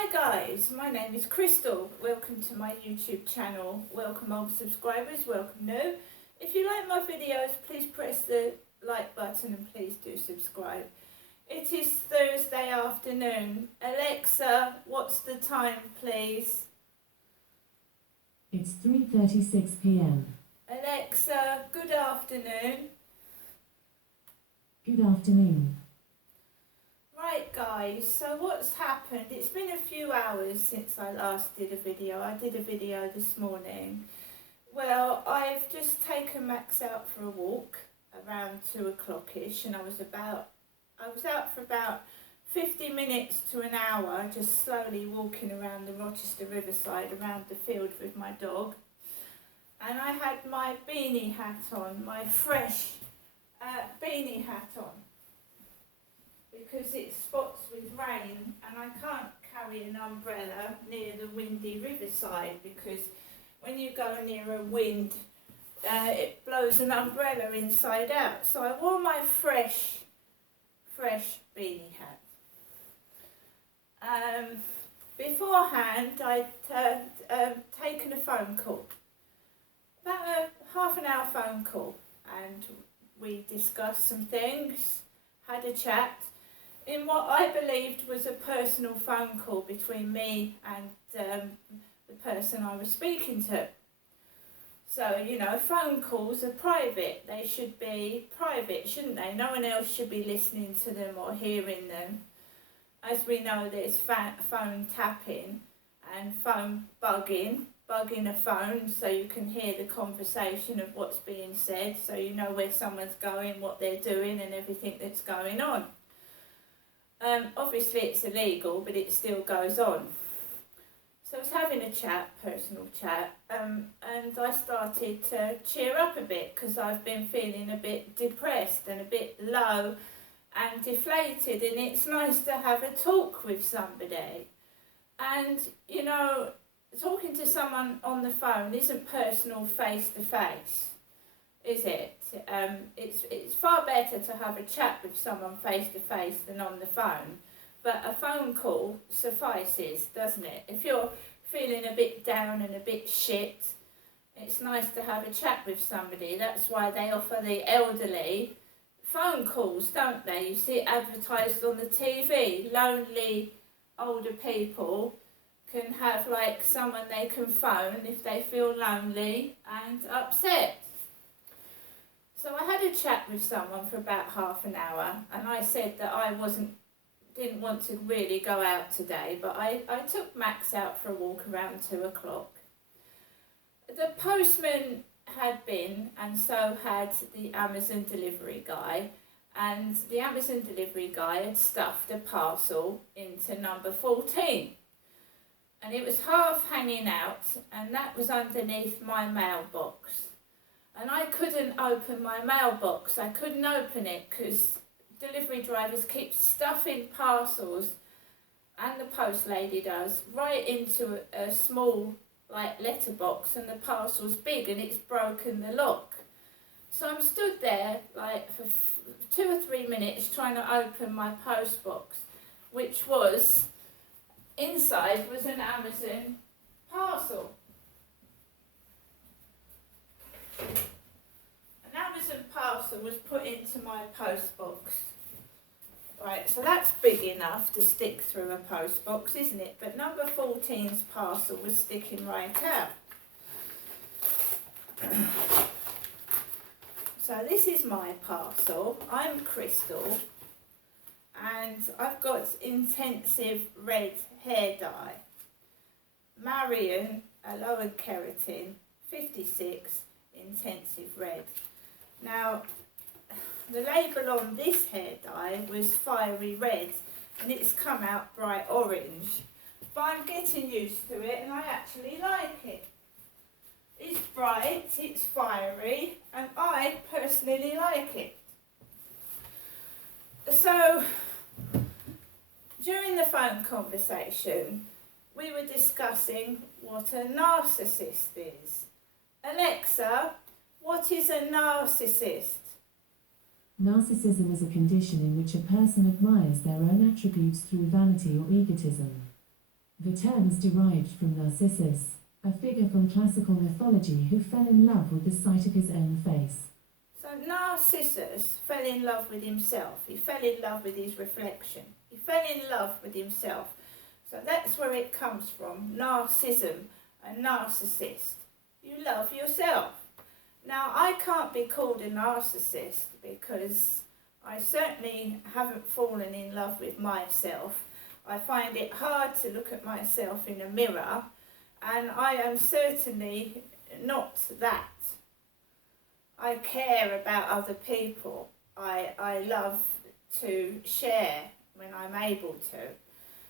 Hi guys, my name is Crystal. Welcome to my YouTube channel. Welcome old subscribers, welcome new. If you like my videos, please press the like button and please do subscribe. It is Thursday afternoon. Alexa, what's the time please? It's 3:36 p.m. Alexa, good afternoon. Good afternoon. Right guys, so what's happened? It's been a few hours since I last did a video. I did a video this morning. Well, I've just taken Max out for a walk around 2 o'clock-ish, and I was out for about 50 minutes to an hour, just slowly walking around the Rochester Riverside, around the field with my dog. And I had my beanie hat on, my fresh beanie hat on, because it spots with rain and I can't carry an umbrella near the windy riverside, because when you go near a wind it blows an umbrella inside out. So I wore my fresh beanie hat. Beforehand I'd taken a phone call, about a half an hour phone call, and we discussed some things, had a chat in what I believed was a personal phone call between me and the person I was speaking to. So, you know, phone calls are private. They should be private, shouldn't they? No one else should be listening to them or hearing them. As we know, there's phone tapping and phone bugging a phone so you can hear the conversation of what's being said, so you know where someone's going, what they're doing and everything that's going on. Obviously it's illegal, but it still goes on. So I was having a chat, personal chat, and I started to cheer up a bit, because I've been feeling a bit depressed and a bit low and deflated, and it's nice to have a talk with somebody. And, you know, talking to someone on the phone isn't personal face to face, is it? It's far better to have a chat with someone face to face than on the phone, but a phone call suffices, doesn't it? If you're feeling a bit down and a bit shit, it's nice to have a chat with somebody. That's why they offer the elderly phone calls, don't they? You see it advertised on the TV. Lonely older people can have like someone they can phone if they feel lonely and upset. So I had a chat with someone for about half an hour, and I said that I didn't want to really go out today, but I took Max out for a walk around 2 o'clock. The postman had been, and so had the Amazon delivery guy, and the Amazon delivery guy had stuffed a parcel into number 14. And it was half hanging out, and that was underneath my mailbox. And I couldn't open my mailbox. I couldn't open it because delivery drivers keep stuffing parcels, and the post lady does, right into a small like letterbox, and the parcel's big and it's broken the lock. So I'm stood there like for 2 or 3 minutes trying to open my post box, which was, inside was an Amazon parcel. An Amazon parcel was put into my post box. Right, so that's big enough to stick through a post box, isn't it? But number 14's parcel was sticking right out. So this is my parcel. I'm Crystal, and I've got intensive red hair dye. Marion Aloe Keratin 56 intensive red. Now, the label on this hair dye was fiery red, and it's come out bright orange, but I'm getting used to it and I actually like it. It's bright, it's fiery, and I personally like it. So during the phone conversation we were discussing what a narcissist is. Alexa, what is a narcissist? Narcissism is a condition in which a person admires their own attributes through vanity or egotism. The term is derived from Narcissus, a figure from classical mythology who fell in love with the sight of his own face. So Narcissus fell in love with himself. He fell in love with his reflection. He fell in love with himself. So that's where it comes from, narcissism, a narcissist. You love yourself. Now, I can't be called a narcissist because I certainly haven't fallen in love with myself. I find it hard to look at myself in a mirror, and I am certainly not that. I care about other people. I love to share when I'm able to.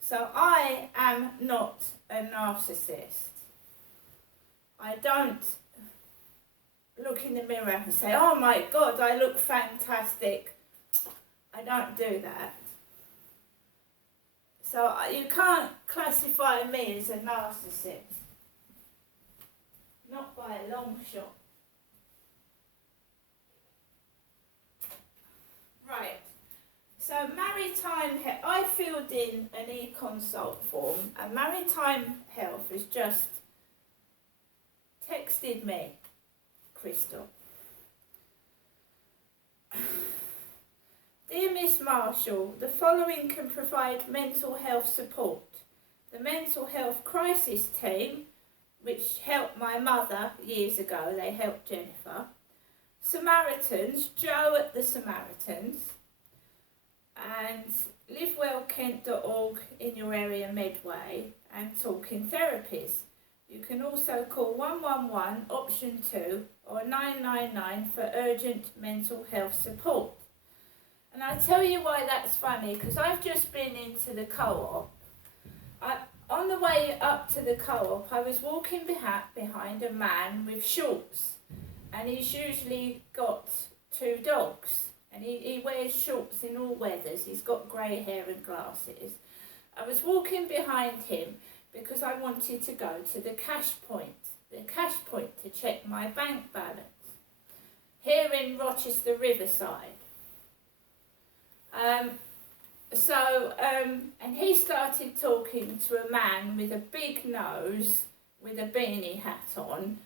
So I am not a narcissist. I don't look in the mirror and say, oh my God, I look fantastic. I don't do that. So you can't classify me as a narcissist. Not by a long shot. Right. So I filled in an e-consult form, and Maritime Health has just texted me, Crystal. Dear Miss Marshall, the following can provide mental health support. The Mental Health Crisis Team, which helped my mother years ago, they helped Jennifer. Samaritans, Joe at the Samaritans, and livewellkent.org in your area Medway, and Talking Therapies. You can also call 111 option 2 or 999 for urgent mental health support. And I'll tell you why that's funny, because I've just been into the co-op. On the way up to the co-op, I was walking behind a man with shorts, and he's usually got 2 dogs, and he wears shorts in all weathers. He's got grey hair and glasses. I was walking behind him because I wanted to go to the cash point to check my bank balance, here in Rochester Riverside. And he started talking to a man with a big nose with a beanie hat on,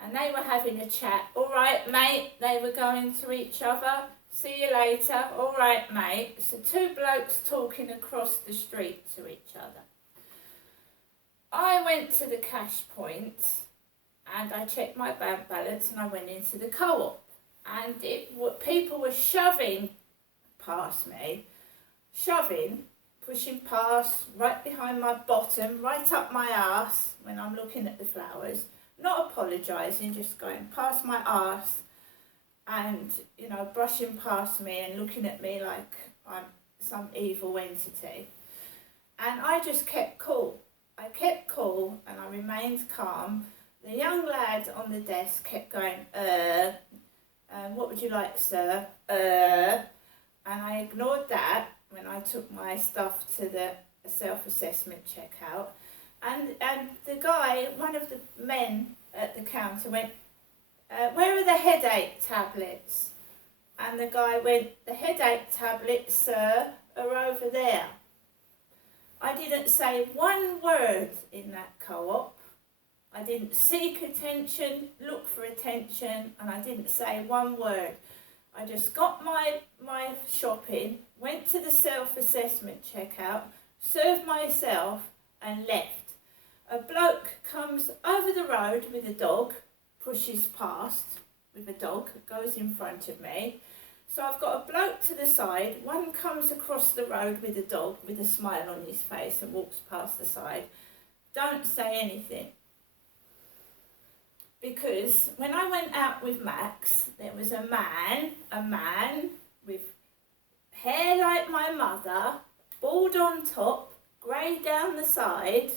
and they were having a chat. All right, mate, they were going to each other. See you later. All right, mate. So 2 blokes talking across the street to each other. I went to the cash point and I checked my bank balance, and I went into the co-op, and people were shoving past me, pushing past, right behind my bottom, right up my arse when I'm looking at the flowers, not apologising, just going past my arse and, brushing past me and looking at me like I'm some evil entity. And I just kept cool. I kept cool and I remained calm. The young lad on the desk kept going, what would you like, sir? And I ignored that when I took my stuff to the self-assessment checkout. And the guy, one of the men at the counter went, where are the headache tablets? And the guy went, the headache tablets, sir, are over there. I didn't say one word in that co-op. I didn't seek attention, look for attention, and I didn't say one word. I just got my shopping, went to the self-assessment checkout, served myself, and left. A bloke comes over the road with a dog, pushes past with a dog, goes in front of me. So I've got a bloke to the side, one comes across the road with a dog with a smile on his face and walks past the side. Don't say anything. Because when I went out with Max, there was a man with hair like my mother, bald on top, grey down the side,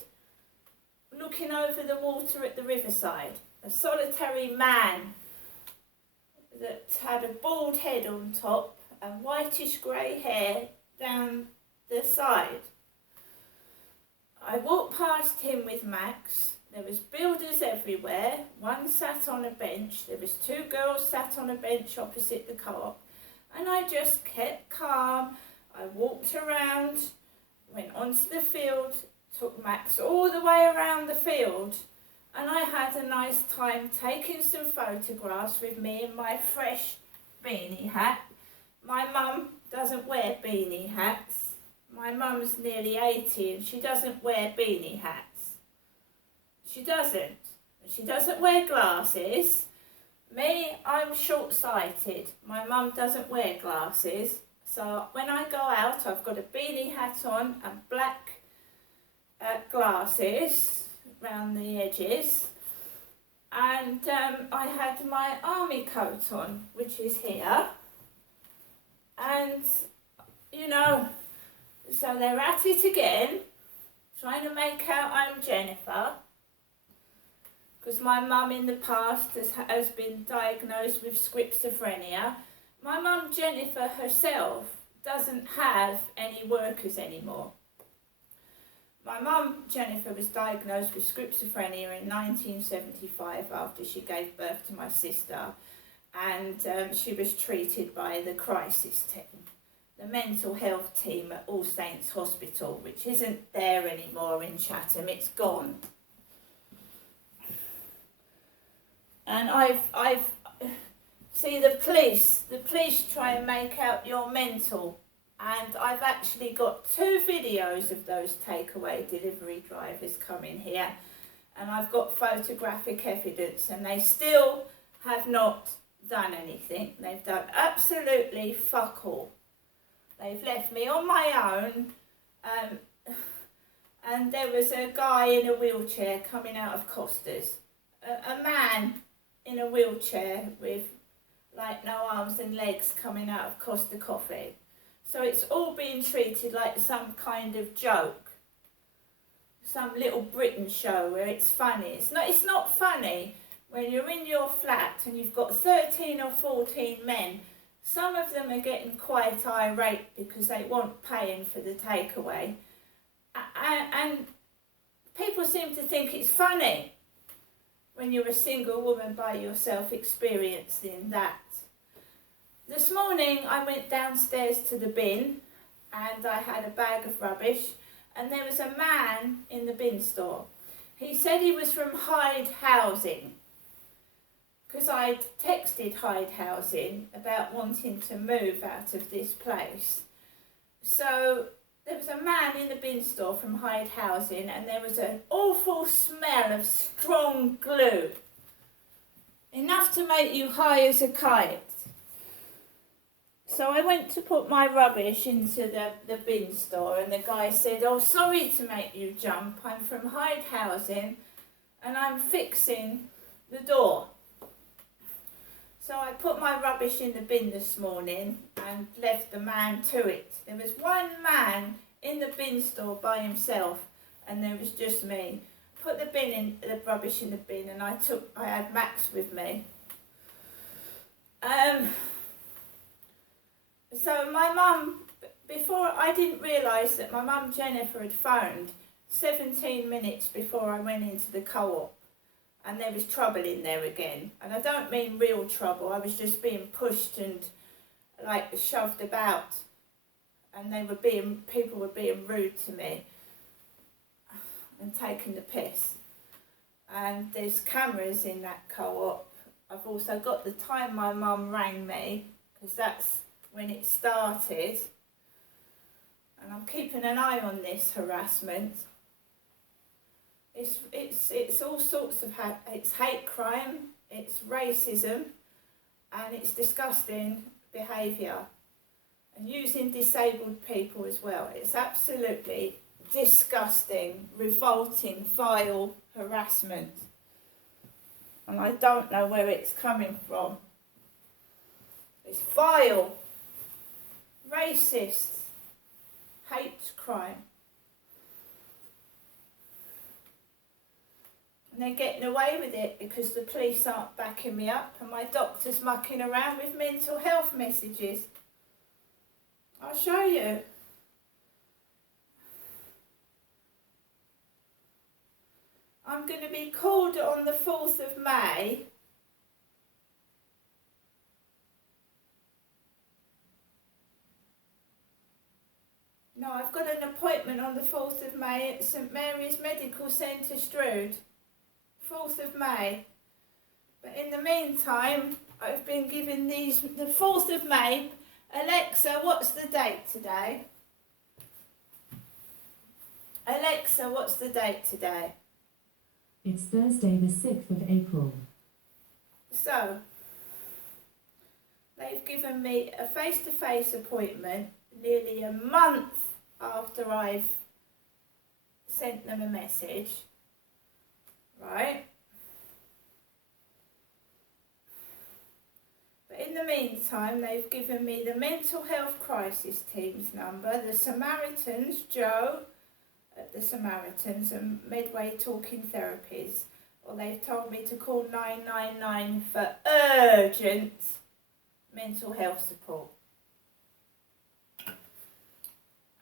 looking over the water at the riverside. A solitary man that had a bald head on top and whitish grey hair down the side. I walked past him with Max. There was builders everywhere. One sat on a bench. There was 2 girls sat on a bench opposite the co-op. And I just kept calm. I walked around, went onto the field, took Max all the way around the field, and I had a nice time taking some photographs with me in my fresh beanie hat. My mum doesn't wear beanie hats. My mum's nearly 80 and she doesn't wear beanie hats. She doesn't. She doesn't wear glasses. Me, I'm short-sighted. My mum doesn't wear glasses. So when I go out, I've got a beanie hat on and black glasses round the edges. And I had my army coat on, which is here. And, you know, so they're at it again, trying to make out I'm Jennifer. Because my mum in the past has been diagnosed with schizophrenia. My mum Jennifer herself doesn't have any workers anymore. My mum Jennifer was diagnosed with schizophrenia in 1975 after she gave birth to my sister, and she was treated by the crisis team, the mental health team at All Saints Hospital, which isn't there anymore in Chatham, it's gone. And I've see the police try and make out you're mental, and I've actually got 2 videos of those takeaway delivery drivers coming here, and I've got photographic evidence, and they still have not done anything. They've done absolutely fuck all. They've left me on my own, and there was a guy in a wheelchair coming out of Costa's, a man in a wheelchair with like no arms and legs coming out of Costa Coffee. So it's all being treated like some kind of joke, some Little Britain show where it's funny. It's not funny when you're in your flat and you've got 13 or 14 men. Some of them are getting quite irate because they want paying for the takeaway, and people seem to think it's funny when you're a single woman by yourself experiencing that. This morning I went downstairs to the bin and I had a bag of rubbish, and there was a man in the bin store. He said he was from Hyde Housing, because I'd texted Hyde Housing about wanting to move out of this place. So there was a man in the bin store from Hyde Housing, and there was an awful smell of strong glue, enough to make you high as a kite. So I went to put my rubbish into the bin store, and the guy said, "Oh, sorry to make you jump. I'm from Hyde Housing and I'm fixing the door." So I put my rubbish in the bin this morning and left the man to it. There was one man in the bin store by himself, and there was just me. Put the rubbish in the bin, and I had Max with me. So my mum, before, I didn't realise that my mum Jennifer had phoned 17 minutes before I went into the co-op, and there was trouble in there again. And I don't mean real trouble, I was just being pushed and like shoved about, and people were being rude to me and taking the piss. And there's cameras in that co-op. I've also got the time my mum rang me, because that's when it started, and I'm keeping an eye on this harassment. It's all sorts of it's hate crime, it's racism, and it's disgusting behaviour, and using disabled people as well. It's absolutely disgusting, revolting, vile harassment, and I don't know where it's coming from. It's vile, racist, hate crime. And they're getting away with it because the police aren't backing me up, and my doctor's mucking around with mental health messages. I'll show you. I'm going to be called on the 4th of May . No, I've got an appointment on the 4th of May at St Mary's Medical Centre, Strood. 4th of May. But in the meantime, I've been given these, the 4th of May. Alexa, what's the date today? Alexa, what's the date today? It's Thursday the 6th of April. So, they've given me a face-to-face appointment nearly a month after I've sent them a message, right? But in the meantime, they've given me the mental health crisis team's number, the Samaritans, Joe at the Samaritans, and Medway Talking Therapies. Or they've told me to call 999 for urgent mental health support.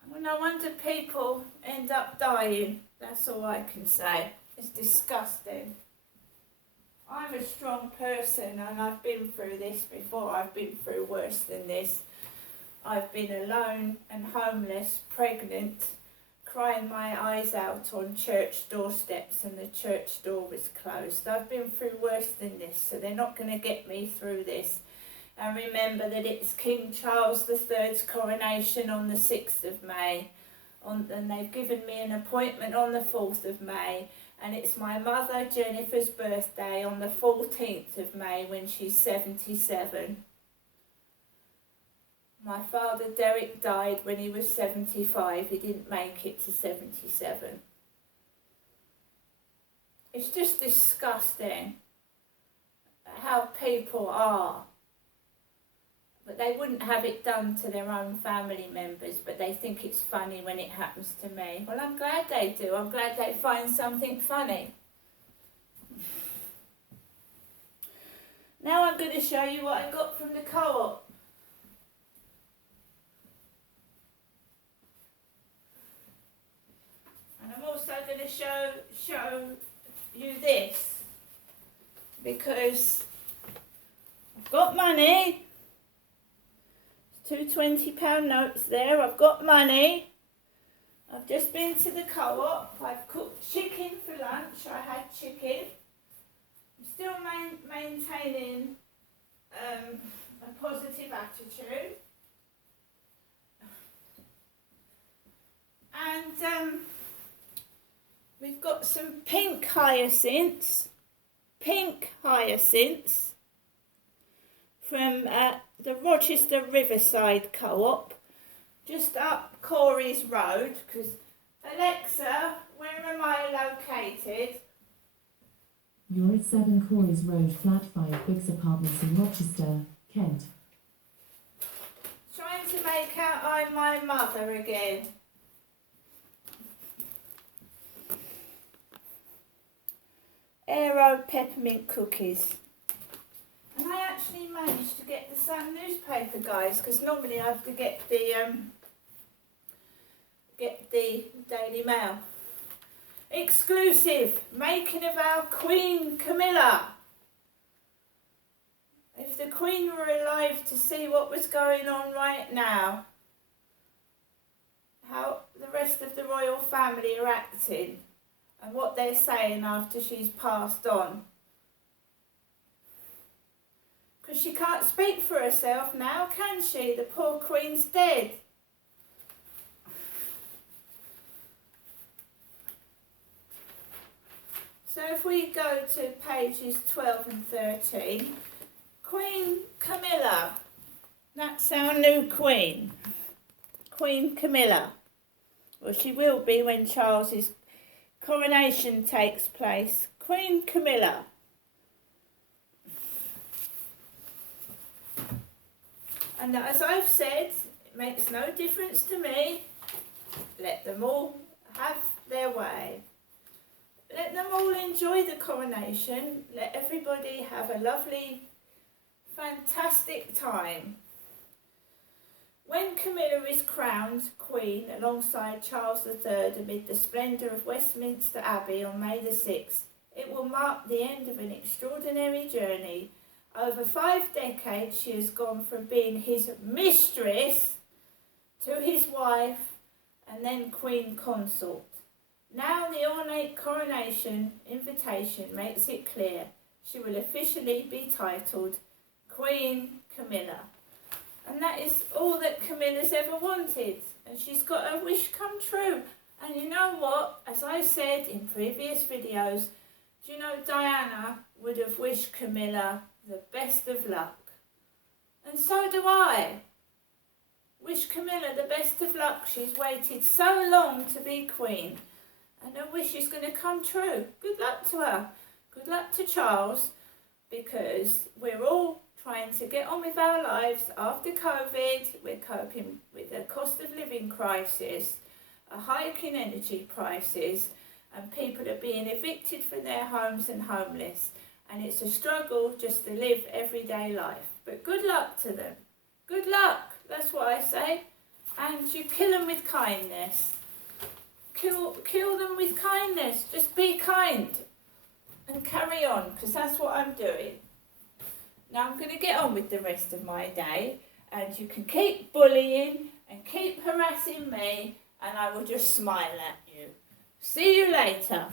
Well, no wonder people end up dying. That's all I can say. It's disgusting. I'm a strong person and I've been through this before. I've been through worse than this. I've been alone and homeless, pregnant, crying my eyes out on church doorsteps and the church door was closed. I've been through worse than this, so they're not going to get me through this. And remember that it's King Charles III's coronation on the 6th of May. And they've given me an appointment on the 4th of May. And it's my mother Jennifer's birthday on the 14th of May when she's 77. My father Derek died when he was 75. He didn't make it to 77. It's just disgusting how people are. But they wouldn't have it done to their own family members, but they think it's funny when it happens to me. Well, I'm glad they do. I'm glad they find something funny. Now I'm going to show you what I got from the co-op. And I'm also going to show you this, because I've got money. Two £20 notes there. I've got money. I've just been to the co-op. I've cooked chicken for lunch. I had chicken. I'm still maintaining a positive attitude. And we've got some pink hyacinths. From the Rochester Riverside Co-op, just up Corey's Road, because Alexa, where am I located? You're at 7 Corey's Road, Flat 5, Biggs Apartments in Rochester, Kent. Trying to make out I'm my mother again. Aero peppermint cookies. And I actually managed to get the Sun newspaper, guys, because normally I have to get the Daily Mail. Exclusive, making of our Queen Camilla. If the Queen were alive to see what was going on right now, how the rest of the royal family are acting, and what they're saying after she's passed on. Because she can't speak for herself now, can she? The poor Queen's dead. So if we go to pages 12 and 13, Queen Camilla, that's our new Queen. Queen Camilla. Well, she will be when Charles's coronation takes place. Queen Camilla. And as I've said, it makes no difference to me. Let them all have their way. Let them all enjoy the coronation. Let everybody have a lovely, fantastic time. When Camilla is crowned Queen alongside Charles III amid the splendour of Westminster Abbey on May the 6th, it will mark the end of an extraordinary journey. Over 5 decades she has gone from being his mistress to his wife and then Queen Consort. Now the ornate coronation invitation makes it clear she will officially be titled Queen Camilla. And that is all that Camilla's ever wanted. And she's got her wish come true. And you know what? As I said in previous videos, do you know Diana would have wished Camilla the best of luck. And so do I. Wish Camilla the best of luck. She's waited so long to be queen. And her wish is going to come true. Good luck to her. Good luck to Charles, because we're all trying to get on with our lives after COVID. We're coping with a cost of living crisis, a hike in energy prices, and people are being evicted from their homes and homeless. And it's a struggle just to live everyday life. But good luck to them. Good luck, that's what I say. And you kill them with kindness. Kill them with kindness. Just be kind and carry on, because that's what I'm doing. Now I'm going to get on with the rest of my day, and you can keep bullying and keep harassing me, and I will just smile at you. See you later.